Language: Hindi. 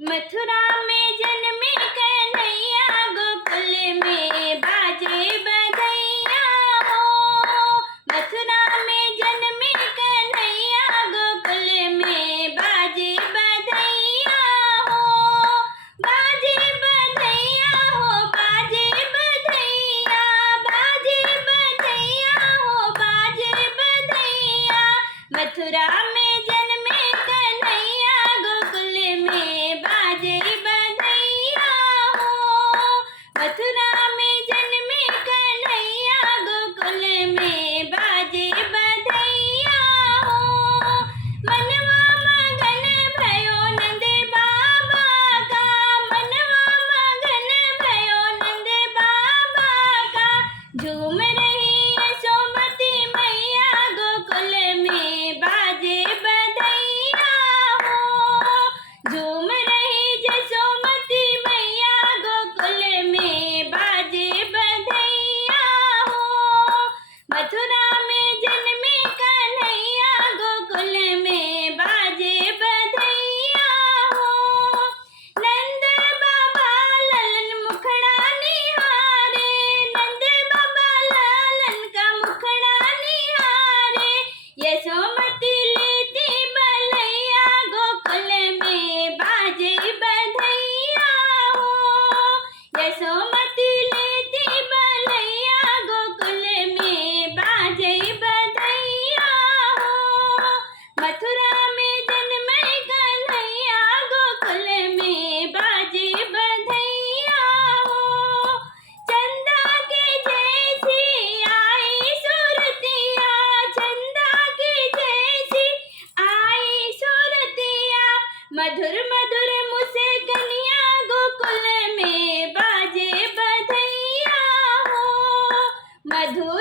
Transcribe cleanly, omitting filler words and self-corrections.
मथुरा में जन्मे कन्हैया, गोकुल में बाजे बधैया हो। मथुरा में जन्मे कन्हैया, गोकुल में बाजे बधैया हो। बाजे बधैया हो, बाजे बधैया, बाजे बधैया हो, बाजे बधैया। मथुरा में जन्मे कन्हैया, गोकुल में बाजे बधैया हो। मथुरा में जन्मे कन्हैया, गोकुल में बाजे बधैया हो। मनवा मगन भयो नंद बाबा का, मनवा मगन भयो नंद बाबा का। झूम रही यशोमती मैया, गोकुल में बाजे बधैया हो। झूम रही यशोमती मैया, गोकुल में बाजे बधैया हो। मथुरा में जन्मे कन्हैया, गोकुल में बाजे बधैया हो। नंद बाबा ललन मुखड़ा निहारे, नंद बाबा ललन का मुखड़ा निहारे। यशोमती लेती बलैया, गोकुल में बाजे बधैया हो। यशोमती लेती बलैया, गोकुल में बाजे बधैया हो। मथुरा में जन्मे कन्हैया, गोकुल में बाजे बधैया हो। चंदा के जैसी आई सूरतिया, चंदा के जैसी आई सूरतिया। मधुर मधुर मुस्कानिया, गोकुल में बाजे बधैया हो। मधुर